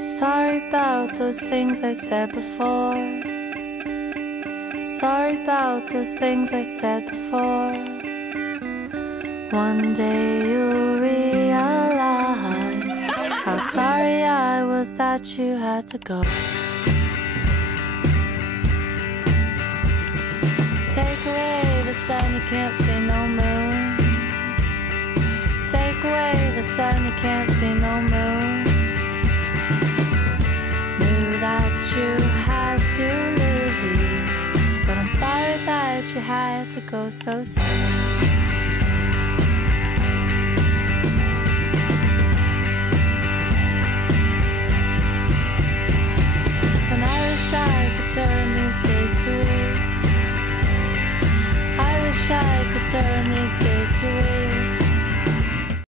Sorry about those things I said before. Sorry about those things I said before. One day you'll realize how sorry I was that you had to go. Take away the sun, you can't see no moon. Take away the sun, you can't see no moon. Knew that you had to leave, but I'm sorry that you had to go so soon. And I wish I could turn these days to weeks. I wish I could turn these days to weeks.